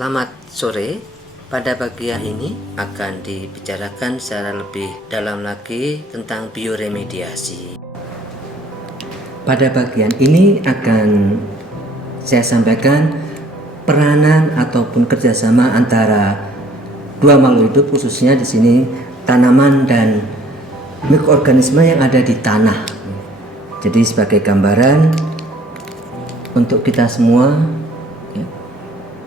Selamat sore. Pada bagian ini akan dibicarakan secara lebih dalam lagi tentang bioremediasi. Pada bagian ini akan saya sampaikan peranan ataupun kerjasama antara dua makhluk hidup, khususnya di sini tanaman dan mikroorganisme yang ada di tanah. Jadi sebagai gambaran untuk kita semua, ya.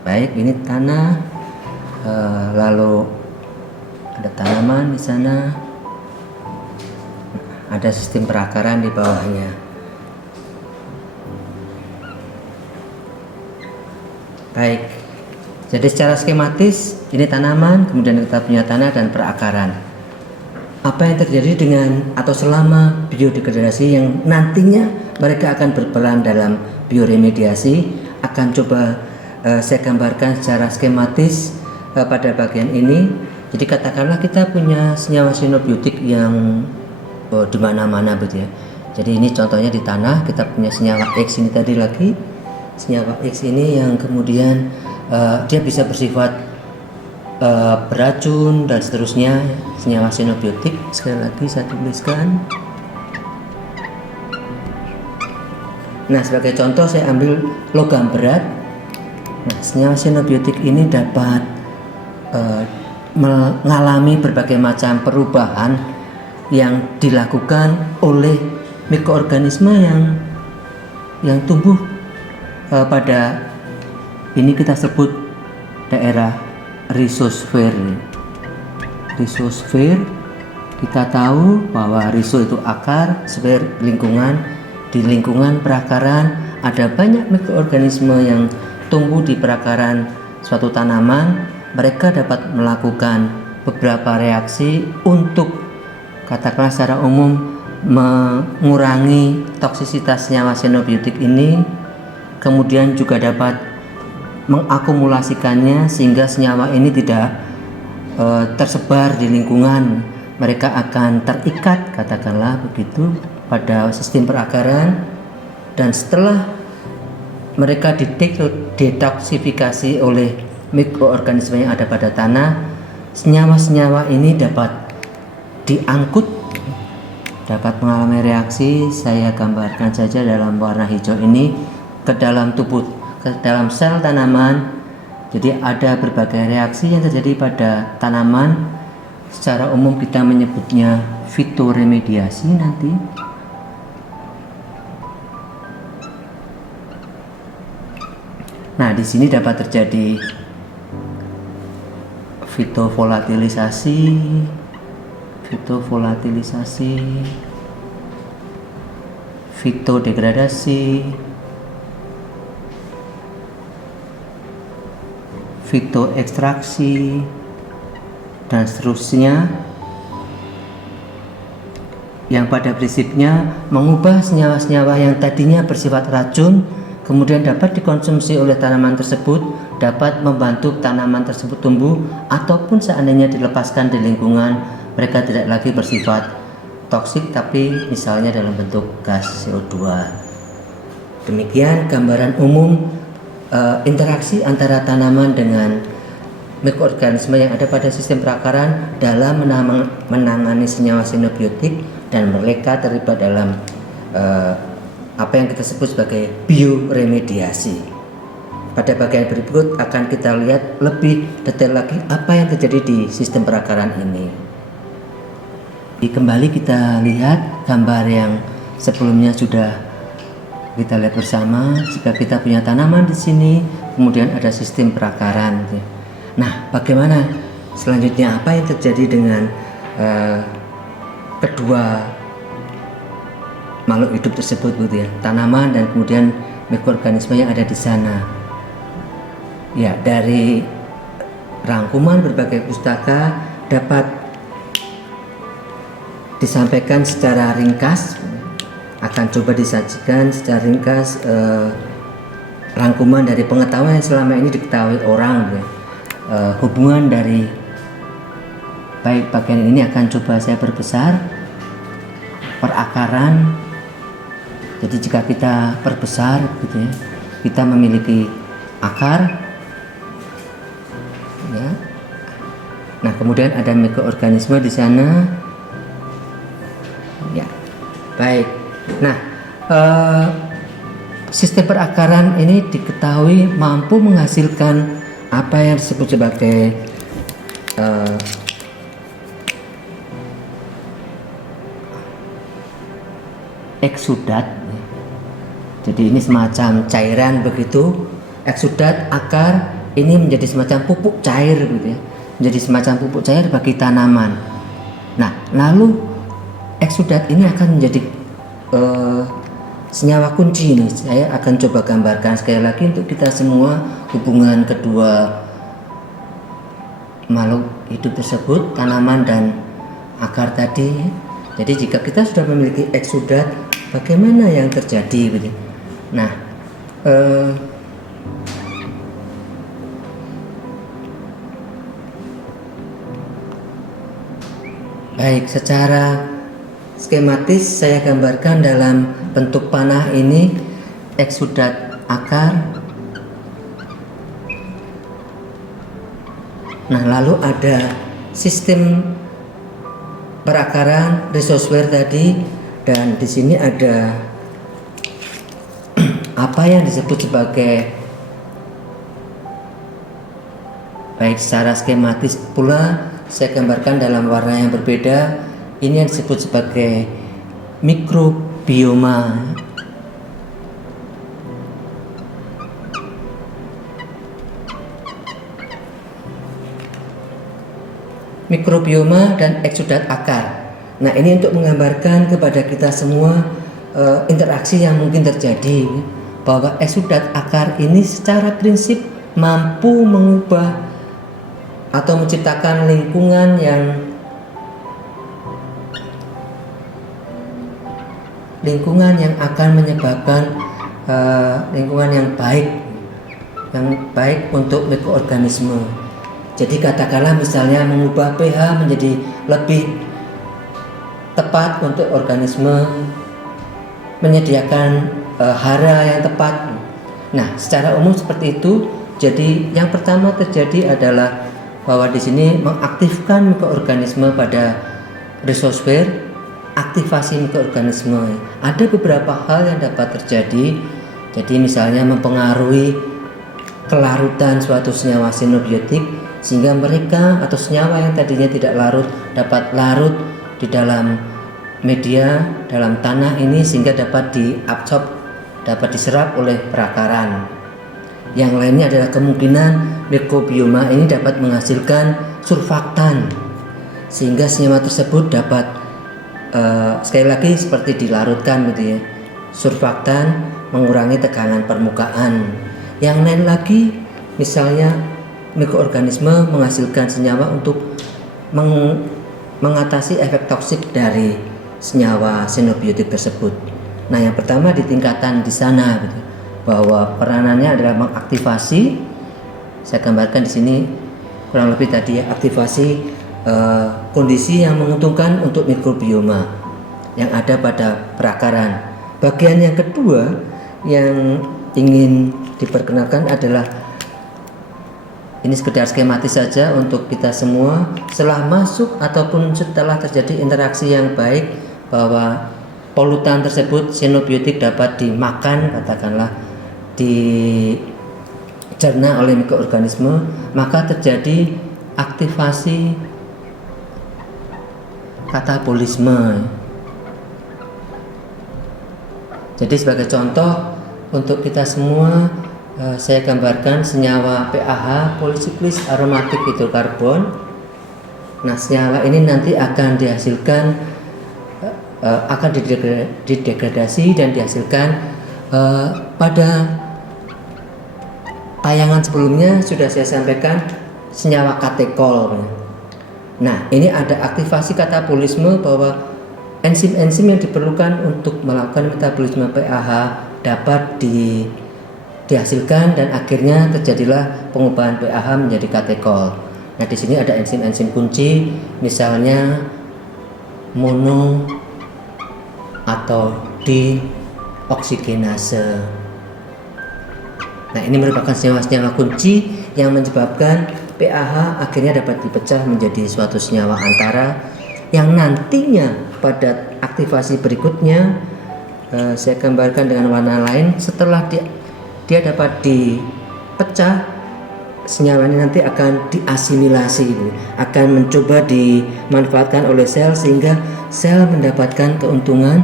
Baik, ini tanah, lalu ada tanaman di sana, ada sistem perakaran di bawahnya. Baik, jadi secara skematis ini tanaman, kemudian kita punya tanah dan perakaran. Apa yang terjadi dengan atau selama biodegradasi yang nantinya mereka akan berperan dalam bioremediasi akan coba saya gambarkan secara skematis pada bagian ini. Jadi katakanlah kita punya senyawa sinobiotik yang di mana-mana begitu ya. Jadi ini contohnya di tanah kita punya senyawa X ini tadi lagi. Senyawa X ini yang kemudian dia bisa bersifat beracun dan seterusnya, senyawa sinobiotik. Sekali lagi saya tuliskan. Nah, sebagai contoh saya ambil logam berat. Nah, senyawa sinobiotik ini dapat mengalami berbagai macam perubahan yang dilakukan oleh mikroorganisme yang tumbuh pada ini kita sebut daerah rhizosfer. Rhizosfer, kita tahu bahwa rhizo itu akar, sfer lingkungan. Di lingkungan perakaran ada banyak mikroorganisme yang tumbuh di perakaran suatu tanaman. Mereka dapat melakukan beberapa reaksi untuk katakanlah secara umum mengurangi toksisitas senyawa sinobiotik ini, kemudian juga dapat mengakumulasikannya sehingga senyawa ini tidak tersebar di lingkungan. Mereka akan terikat katakanlah begitu pada sistem perakaran, dan setelah mereka detoksifikasi oleh mikroorganisme yang ada pada tanah, senyawa-senyawa ini dapat diangkut, dapat mengalami reaksi. Saya gambarkan saja dalam warna hijau ini ke dalam dalam sel tanaman. Jadi ada berbagai reaksi yang terjadi pada tanaman. Secara umum kita menyebutnya fitoremediasi nanti. Nah, di sini dapat terjadi fitovolatilasi, fitodegradasi, fitoekstraksi, dan seterusnya, yang pada prinsipnya mengubah senyawa-senyawa yang tadinya bersifat racun kemudian dapat dikonsumsi oleh tanaman tersebut, dapat membantu tanaman tersebut tumbuh, ataupun seandainya dilepaskan di lingkungan, mereka tidak lagi bersifat toksik tapi misalnya dalam bentuk gas CO2. Demikian gambaran umum interaksi antara tanaman dengan mikroorganisme yang ada pada sistem perakaran dalam menangani senyawa sinobiotik, dan mereka terlibat dalam apa yang kita sebut sebagai bioremediasi. Pada bagian berikut akan kita lihat lebih detail lagi apa yang terjadi di sistem perakaran ini. Kembali kita lihat gambar yang sebelumnya sudah kita lihat bersama. Jika kita punya tanaman di sini, kemudian ada sistem perakaran. Nah, bagaimana selanjutnya, apa yang terjadi dengan kedua makhluk hidup tersebut gitu ya, tanaman dan kemudian mikroorganisme yang ada di sana. Ya, dari rangkuman berbagai pustaka dapat disampaikan secara ringkas. Akan coba disajikan secara ringkas rangkuman dari pengetahuan yang selama ini diketahui orang gitu ya. Hubungan dari baik bagian ini akan coba saya perbesar, perakaran. Jadi jika kita perbesar gitu ya, kita memiliki akar, ya. Nah, kemudian ada mikroorganisme di sana. Ya, baik. Nah, sistem perakaran ini diketahui mampu menghasilkan apa yang disebut sebagai eksudat. Jadi ini semacam cairan begitu. Eksudat akar ini menjadi semacam pupuk cair gitu ya. Menjadi semacam pupuk cair bagi tanaman. Nah, lalu eksudat ini akan menjadi senyawa kunci ini. Saya akan coba gambarkan sekali lagi untuk kita semua hubungan kedua makhluk hidup tersebut, tanaman dan akar tadi. Jadi jika kita sudah memiliki eksudat, bagaimana yang terjadi gitu. Nah, baik, secara skematis saya gambarkan dalam bentuk panah ini eksudat akar. Nah, lalu ada sistem perakaran rhizosfer tadi, dan di sini ada apa yang disebut sebagai, baik secara skematis pula saya gambarkan dalam warna yang berbeda. Ini yang disebut sebagai mikrobioma. Mikrobioma dan eksudat akar. Nah, ini untuk menggambarkan kepada kita semua interaksi yang mungkin terjadi, bahwa eksudat akar ini secara prinsip mampu mengubah atau menciptakan lingkungan yang akan menyebabkan lingkungan yang baik untuk mikroorganisme. Jadi katakanlah misalnya mengubah pH menjadi lebih tepat untuk organisme, menyediakan hara yang tepat. Nah, secara umum seperti itu. Jadi yang pertama terjadi adalah bahwa di sini mengaktifkan mikroorganisme pada rhizosfer, aktivasi mikroorganisme. Ada beberapa hal yang dapat terjadi. Jadi misalnya mempengaruhi kelarutan suatu senyawa sinobiotik, sehingga mereka atau senyawa yang tadinya tidak larut dapat larut di dalam media, dalam tanah ini, sehingga dapat diabsorb, dapat diserap oleh perakaran. Yang lainnya adalah kemungkinan mikrobioma ini dapat menghasilkan surfaktan, sehingga senyawa tersebut dapat sekali lagi seperti dilarutkan gitu ya. Surfaktan mengurangi tegangan permukaan. Yang lain lagi misalnya mikroorganisme menghasilkan senyawa untuk mengatasi efek toksik dari senyawa sinobiotik tersebut. Nah, yang pertama di tingkatan di sana gitu, bahwa peranannya adalah mengaktifasi. Saya gambarkan di sini kurang lebih tadi ya, aktivasi kondisi yang menguntungkan untuk mikrobioma yang ada pada perakaran. Bagian yang kedua yang ingin diperkenalkan adalah, ini sekedar skematis saja untuk kita semua, setelah masuk ataupun setelah terjadi interaksi yang baik, bahwa polutan tersebut sinobiotik dapat dimakan, katakanlah dicerna oleh mikroorganisme, maka terjadi aktivasi katabolisme. Jadi sebagai contoh untuk kita semua, saya gambarkan senyawa PAH, polisiklis aromatik hidrokarbon. Nah, senyawa ini nanti akan dihasilkan, akan didegradasi dan dihasilkan. Pada tayangan sebelumnya sudah saya sampaikan senyawa katekol. Nah, ini ada aktivasi katabolisme, bahwa enzim-enzim yang diperlukan untuk melakukan metabolisme PAH dapat dihasilkan, dan akhirnya terjadilah pengubahan PAH menjadi katekol. Nah, di sini ada enzim-enzim kunci, misalnya mono atau deoksigenase. Nah, ini merupakan senyawa-senyawa kunci yang menyebabkan PAH akhirnya dapat dipecah menjadi suatu senyawa antara yang nantinya pada aktivasi berikutnya saya gambarkan dengan warna lain. Setelah dia dapat dipecah, senyawa ini nanti akan diasimilasi, akan mencoba dimanfaatkan oleh sel sehingga sel mendapatkan keuntungan,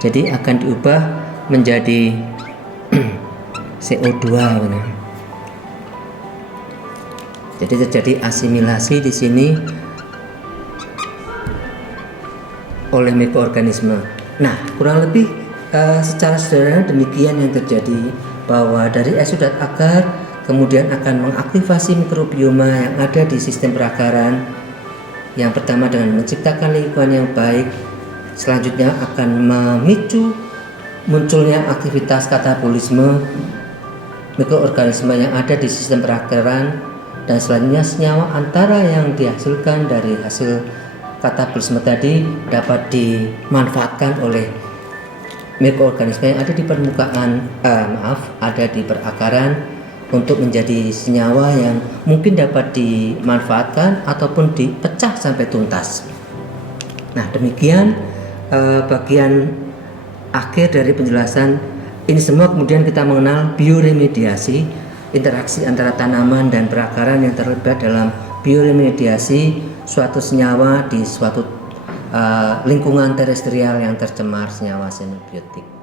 jadi akan diubah menjadi CO2. Jadi terjadi asimilasi di sini oleh mikroorganisme. Nah, kurang lebih secara sederhana demikian yang terjadi, bahwa dari eksudat akar kemudian akan mengaktifasi mikrobioma yang ada di sistem perakaran. Yang pertama dengan menciptakan lingkungan yang baik, selanjutnya akan memicu munculnya aktivitas katabolisme mikroorganisme yang ada di sistem perakaran, dan selanjutnya senyawa antara yang dihasilkan dari hasil katabolisme tadi dapat dimanfaatkan oleh mikroorganisme yang ada di permukaan, ada di perakaran untuk menjadi senyawa yang mungkin dapat dimanfaatkan ataupun dipecah sampai tuntas. Nah, demikian bagian akhir dari penjelasan ini semua. Kemudian kita mengenal bioremediasi, interaksi antara tanaman dan perakaran yang terlibat dalam bioremediasi suatu senyawa di suatu lingkungan terestrial yang tercemar senyawa xenobiotik.